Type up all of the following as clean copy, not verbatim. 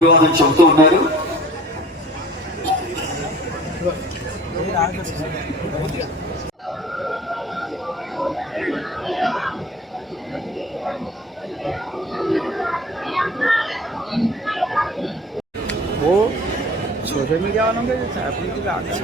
అని చెబుతూ ఉన్నారు. वो सोशल मीडिया वालों के अपनी की बात है।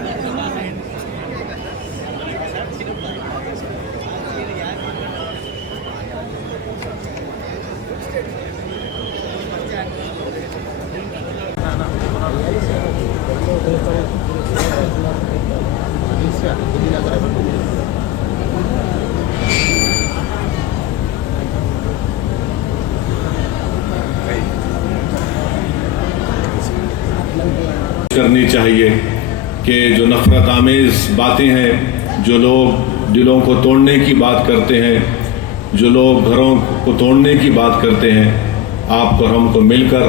करनी चाहिए कि जो नफ़रत आमेज़ बातें हैं, जो लोग दिलों को तोड़ने की बात करते हैं, जो लोग घरों को तोड़ने की बात करते हैं, आपको और हमको मिलकर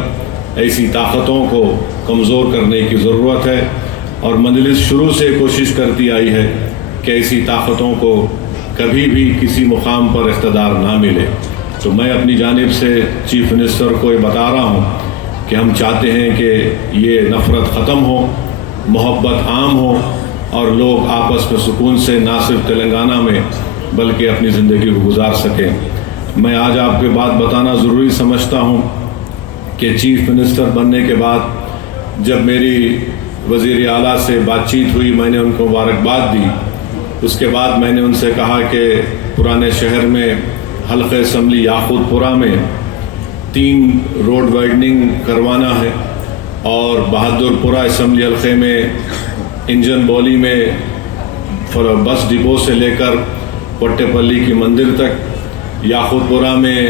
ऐसी ताकतों को कमज़ोर करने की ज़रूरत है। और मजलिस शुरू से कोशिश करती आई है कि ऐसी ताकतों को कभी भी किसी मुकाम पर इक़्तिदार ना मिले। तो मैं अपनी जानिब से चीफ मिनिस्टर को ये बता रहा हूँ कि हम चाहते हैं कि ये नफ़रत ख़त्म हो, मोहब्बत आम हो और लोग आपस में सुकून से ना सिर्फ तेलंगाना में बल्कि अपनी ज़िंदगी को गुजार सकें। मैं आज आपके बात बताना ज़रूरी समझता हूँ कि चीफ मिनिस्टर बनने के बाद जब मेरी वज़ीर आला से बातचीत हुई, मैंने उनको मुबारकबाद दी। उसके बाद मैंने उनसे कहा कि पुराने शहर में हल्क़े असम्बली याकूतपुरा में 3 रोड वाइडनिंग करवाना है और बहादुरपुरा असम्बली हल्के में इंजन बौली में बस डिपो से लेकर पट्टेपल्ली की मंदिर तक, याकूतपुरा में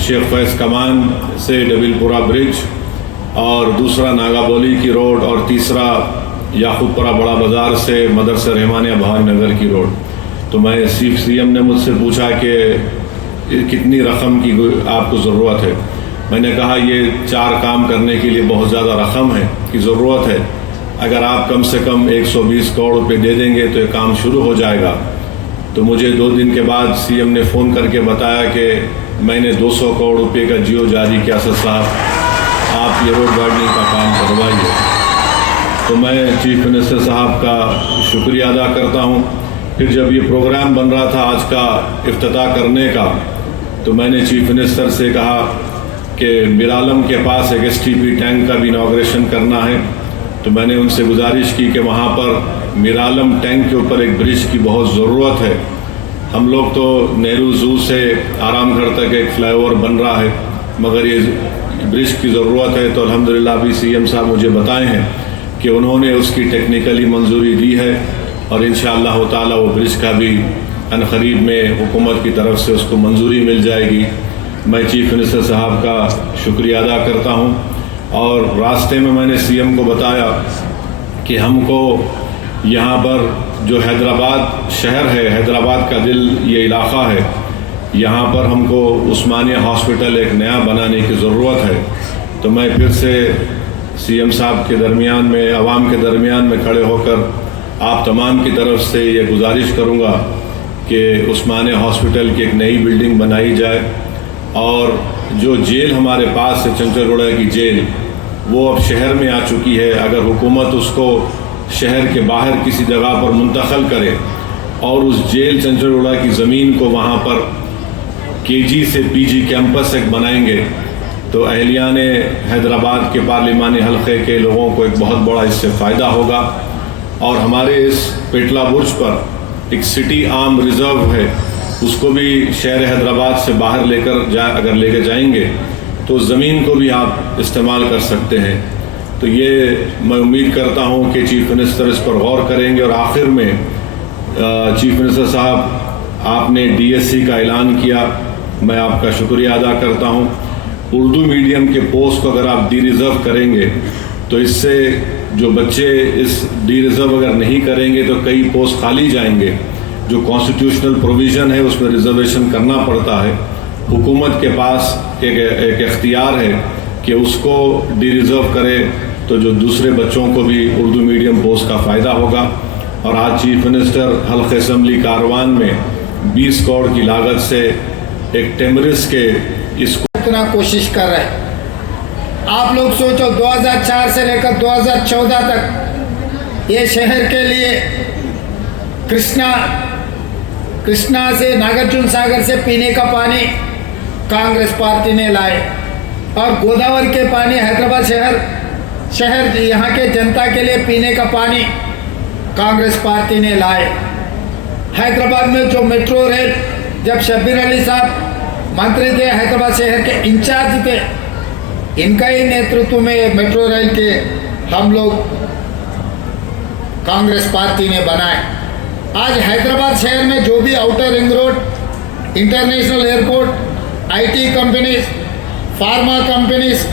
शेख फैज़ कमान से डबिलपुरा ब्रिज और दूसरा नागाबोली की रोड और तीसरा याकूतपुरा बड़ा बाज़ार से मदरसा रहमानिया भावनगर की रोड। तो मैं सीएम ने मुझसे पूछा कि कितनी रकम की आपको ज़रूरत है। मैंने कहा ये 4 काम करने के लिए बहुत ज़्यादा रकम है की ज़रूरत है। अगर आप कम से कम 120 करोड़ रुपए दे देंगे तो ये काम शुरू हो जाएगा। तो मुझे 2 दिन के बाद सीएम ने फ़ोन करके बताया कि मैंने 200 करोड़ रुपए का जियो जारी किया। सर साहब, आप ये रोड वाइडनिंग का काम करवाइए। तो मैं चीफ मिनिस्टर साहब का शुक्रिया अदा करता हूँ। फिर जब ये प्रोग्राम बन रहा था आज का इफ्तिताह करने का, तो मैंने चीफ मिनिस्टर से कहा कि मिरालम के पास एक STP टैंक का भी इनाग्रेशन करना है। तो मैंने उनसे गुजारिश की कि वहाँ पर मिरालम टैंक के ऊपर एक ब्रिज की बहुत ज़रूरत है। हम लोग तो नेहरू ज़ू से आरामगढ़ तक एक फ्लाईओवर बन रहा है, मगर ये ब्रिज की ज़रूरत है। तो अल्हम्दुलिल्लाह अभी सीएम साहब मुझे बताए हैं कि उन्होंने उसकी टेक्निकली मंजूरी दी है और इंशाअल्लाह ताला वो ब्रिज का भी अनकरीब में हुकूमत की तरफ से उसको मंजूरी मिल जाएगी। मैं चीफ मिनिस्टर साहब का शुक्रिया अदा करता हूं। और रास्ते में मैंने सीएम को बताया कि हमको यहाँ पर जो हैदराबाद शहर है, हैदराबाद का दिल ये इलाक़ा है, यहाँ पर हमको उस्मानिया हॉस्पिटल एक नया बनाने की ज़रूरत है। तो मैं फिर से सीएम साहब के दरमियान में, आवाम के दरमियान में खड़े होकर आप तमाम की तरफ से ये गुजारिश करूँगा कि उस्मानिया हॉस्पिटल की एक नई बिल्डिंग बनाई जाए। और जो जेल हमारे पास है, चंचलगुड़ा की जेल, वो अब शहर में आ चुकी है। अगर हुकूमत उसको शहर के बाहर किसी जगह पर मुंतकिल करे और उस जेल चंचलगुड़ा की ज़मीन को वहाँ पर KG से PG कैंपस एक बनाएंगे तो अहलियान हैदराबाद के पार्लिमानी हल्के के लोगों को एक बहुत बड़ा इससे फ़ायदा होगा। और हमारे इस पेटला बुर्ज पर एक सिटी आर्म रिज़र्व है, उसको भी शहर हैदराबाद से बाहर अगर लेकर जाएंगे तो ज़मीन को भी आप इस्तेमाल कर सकते हैं। तो ये मैं उम्मीद करता हूँ कि चीफ मिनिस्टर इस पर गौर करेंगे। और आखिर में चीफ मिनिस्टर साहब, आपने DSC का ऐलान किया, मैं आपका शुक्रिया अदा करता हूँ। उर्दू मीडियम के पोस्ट को अगर आप डी रिज़र्व करेंगे तो इससे जो बच्चे इस डी रिज़र्व अगर नहीं करेंगे तो कई पोस्ट खाली जाएंगे। जो कॉन्स्टिट्यूशनल प्रोविज़न है उसमें रिजर्वेशन करना पड़ता है। हुकूमत के पास एक इख्तियार है कि उसको डी रिज़र्व करे तो जो दूसरे बच्चों को भी उर्दू मीडियम पोस्ट का फ़ायदा होगा। और आज चीफ मिनिस्टर हल्क़े असम्बली कारवान में 20 करोड़ की लागत से एक टेमरिस के इसको इतना कोशिश कर रहे हैं आप लोग सोचो 2004 से लेकर 2014 तक ये शहर के लिए कृष्णा से नागार्जुन सागर से पीने का पानी कांग्रेस पार्टी ने लाए और गोदावरी के पानी हैदराबाद शहर यहाँ के जनता के लिए पीने का पानी कांग्रेस पार्टी ने लाए। हैदराबाद में जो मेट्रो रेल जब शब्बीर अली साहब मंत्री थे, हैदराबाद शहर के इंचार्ज थे, इनका ही नेतृत्व में मेट्रो रेल के हम लोग कांग्रेस पार्टी ने बनाए। आज हैदराबाद शहर में जो भी outer ring road, international airport, IT companies, pharma companies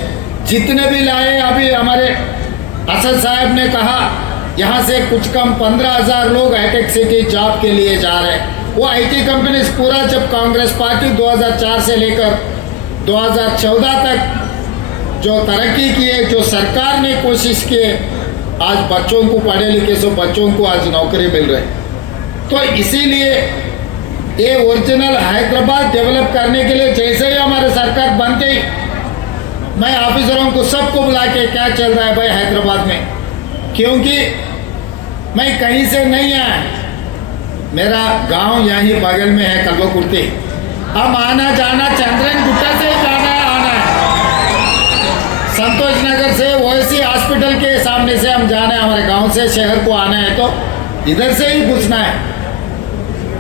जितने भी लाए, अभी हमारे असद साहब ने कहा यहाँ से कुछ कम 15,000 लोग हाईटेक सिटी जॉब के लिए जा रहे हैं। वो आईटी कंपनीज पूरा जब कांग्रेस पार्टी 2004 से लेकर 2014 तक जो तरक्की की है, जो सरकार ने कोशिश की, आज बच्चों को पढ़े लिखे सो बच्चों को आज नौकरी मिल रही। तो इसीलिए ये ओरिजिनल हैदराबाद डेवलप करने के लिए जैसे ही हमारे सरकार बन गई, मैं ऑफिसरों को सबको बुला के क्या चल रहा है भाई हैदराबाद में, क्योंकि मैं कहीं से नहीं आया, मेरा गांव यहीं बगल में है कल्वकुर्ती। हम आना जाना चंद्रन गुट्टा से ही आना है, संतोष नगर से ओएसी हॉस्पिटल के सामने से हम जाना है, हमारे गांव से शहर को आना है तो इधर से ही घुसना है।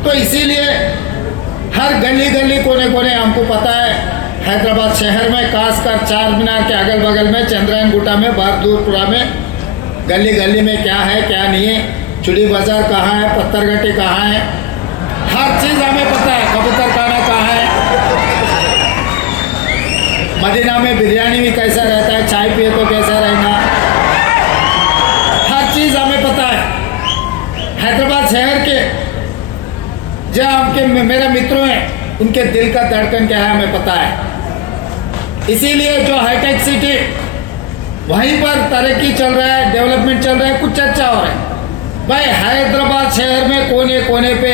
तो इसीलिए हर गली गली कोने कोने हमको पता है हैदराबाद शहर में, खासकर चार मीनार के अगल बगल में, चंद्रायन गुट्टा में, बहादुरपुरा में, गली गली में क्या है क्या नहीं है, चुड़ी बाजार कहाँ है, पत्थरघट्टी कहाँ है, हर चीज़ हमें पता है। कबूतर खाना कहाँ है, मदीना में बिरयानी भी कैसा रहता है, चाय पिए तो कैसा रहेगा, हर चीज़ हमें पता है। हैदराबाद शहर के जो आपके मेरे मित्रों हैं, उनके दिल का धड़कन क्या है हमें पता है। इसीलिए जो हाईटेक सिटी वहीं पर तरक्की चल रहा है, डेवलपमेंट चल रहा है, कुछ अच्छा हो रहा है। भाई हैदराबाद शहर में कोने कोने पे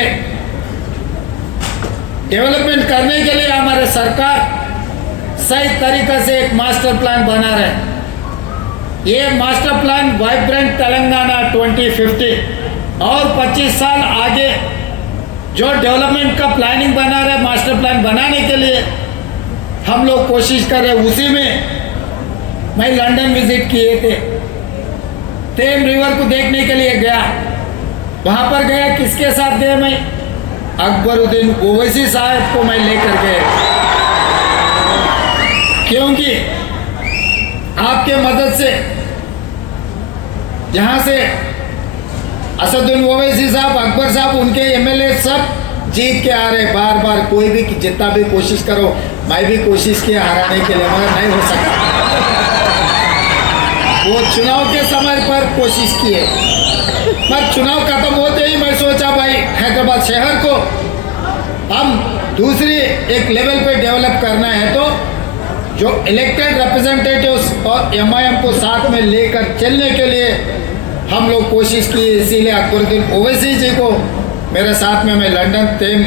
डेवलपमेंट करने के लिए हमारे सरकार सही तरीके से एक मास्टर प्लान बना रहे हैं। ये मास्टर प्लान वाइब्रेंट तेलंगाना 2050 और 25 साल आगे जो डेवलपमेंट का प्लानिंग बना रहे, मास्टर प्लान बनाने के लिए हम लोग कोशिश कर रहे हैं। उसी में मैं लंदन विजिट किए थे, टेम रिवर को देखने के लिए गया। वहाँ पर गया, किसके साथ गया मैं, अकबरुद्दीन ओवैसी साहब को मैं लेकर गया, क्योंकि आपके मदद से जहाँ से असदुद्दीन ओवैसी साहब, अकबर साहब, उनके एमएलए सब जीत के आ रहे बार बार। कोई भी जितना भी कोशिश करो, मैं भी कोशिश किया हराने के लिए, मगर नहीं हो सका। वो चुनाव के समय पर कोशिश किए, पर चुनाव खत्म होते ही मैं सोचा भाई हैदराबाद शहर को हम दूसरी एक लेवल पे डेवलप करना है, तो जो इलेक्टेड रिप्रेजेंटेटिव्स और एमआईएम को साथ में लेकर चलने के लिए हम लोग कोशिश की। इसीलिए अकबरुद्दीन ओवैसी जी को मेरे साथ में मैं लंदन टेम